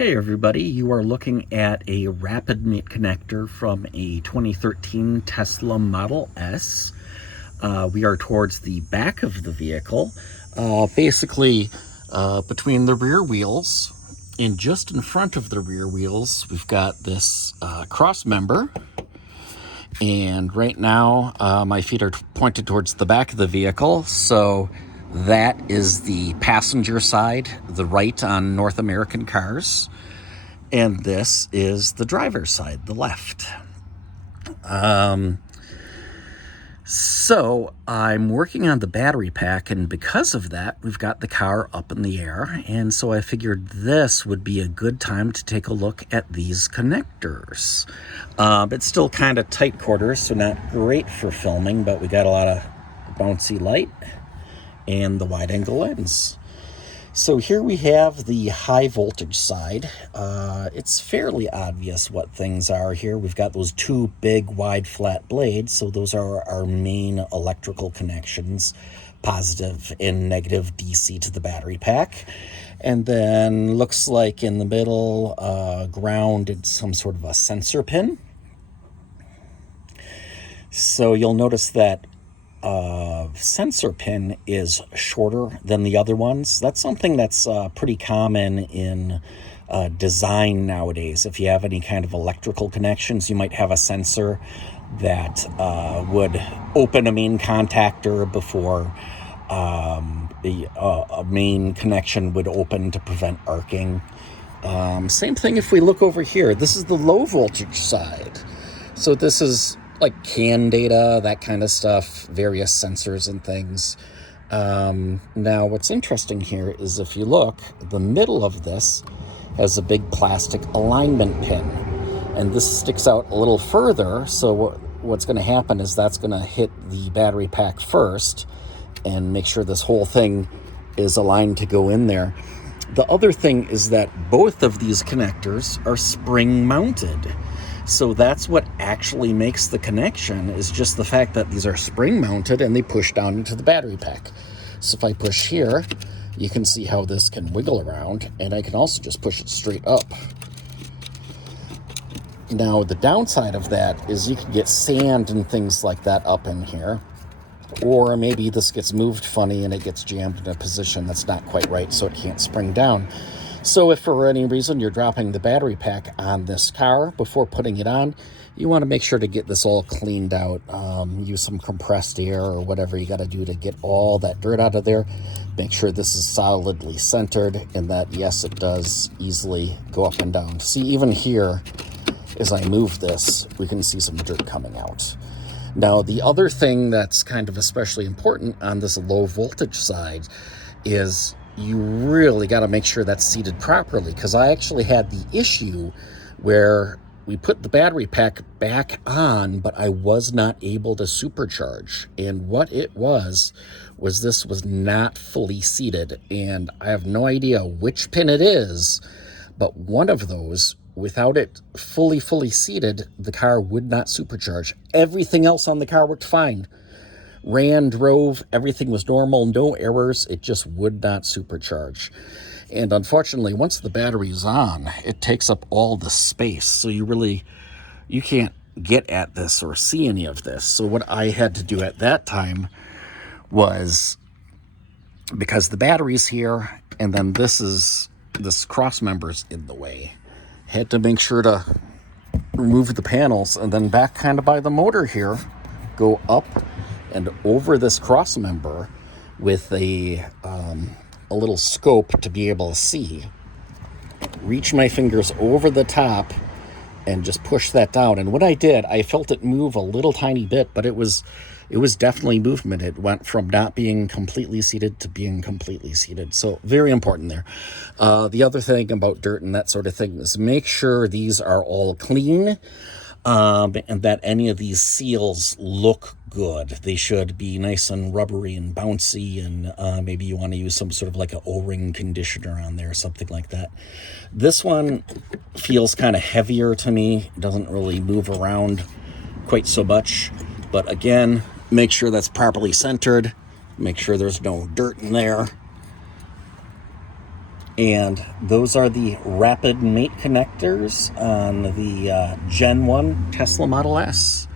Hey everybody, you are looking at a rapid mate connector from a 2013 Tesla Model S. We are towards the back of the vehicle, basically between the rear wheels, and just in front of the rear wheels we've got this cross member. And right now my feet are pointed towards the back of the vehicle, so that is the passenger side, the right on North American cars. And this is the driver's side, the left. So I'm working on the battery pack, and because of that, we've got the car up in the air. And so I figured this would be a good time to take a look at these connectors. It's still kind of tight quarters, so not great for filming, but we got a lot of bouncy light and the wide angle lens. So here we have the high voltage side. It's fairly obvious what things are here. We've got those two big wide flat blades, so those are our main electrical connections, positive and negative DC to the battery pack. And then looks like in the middle, ground, it's some sort of a sensor pin. So you'll notice that sensor pin is shorter than the other ones. That's something that's pretty common in design nowadays. If you have any kind of electrical connections, you might have a sensor that would open a main contactor before a main connection would open to prevent arcing. Same thing if we look over here. This is the low voltage side. So this is like CAN data, that kind of stuff, various sensors and things. Now, what's interesting here is if you look, the middle of this has a big plastic alignment pin. And this sticks out a little further, so what's going to happen is that's going to hit the battery pack first and make sure this whole thing is aligned to go in there. The other thing is that both of these connectors are spring mounted. So that's what actually makes the connection, is just the fact that these are spring mounted and they push down into the battery pack. So if I push here, you can see how this can wiggle around, and I can also just push it straight up. Now the downside of that is you can get sand and things like that up in here, or maybe this gets moved funny and it gets jammed in a position that's not quite right, so it can't spring down. So if for any reason you're dropping the battery pack on this car before putting it on, you want to make sure to get this all cleaned out. Use some compressed air or whatever you got to do to get all that dirt out of there. Make sure this is solidly centered and that, yes, it does easily go up and down. See, even here, as I move this, we can see some dirt coming out. Now, the other thing that's kind of especially important on this low voltage side is you really got to make sure that's seated properly, because I actually had the issue where we put the battery pack back on, but I was not able to supercharge. And what it was this was not fully seated. And I have no idea which pin it is, but one of those, without it fully seated, the car would not supercharge. Everything else on the car worked fine. Ran, drove, everything was normal, no errors. It just would not supercharge. And unfortunately, once the battery is on, it takes up all the space. So you can't get at this or see any of this. So what I had to do at that time was, because the battery's here and then this cross member's in the way, had to make sure to remove the panels and then back kind of by the motor here, go up and over this cross member with a little scope to be able to see. Reach my fingers over the top and just push that down. And what I did, I felt it move a little tiny bit, but it was definitely movement. It went from not being completely seated to being completely seated. So very important there. The other thing about dirt and that sort of thing is make sure these are all clean. And that any of these seals look good. They should be nice and rubbery and bouncy, and maybe you want to use some sort of like an O-ring conditioner on there or something like that. This one feels kind of heavier to me. It doesn't really move around quite so much. But again, make sure that's properly centered. Make sure there's no dirt in there. And those are the rapid mate connectors on the Gen 1 Tesla Model S.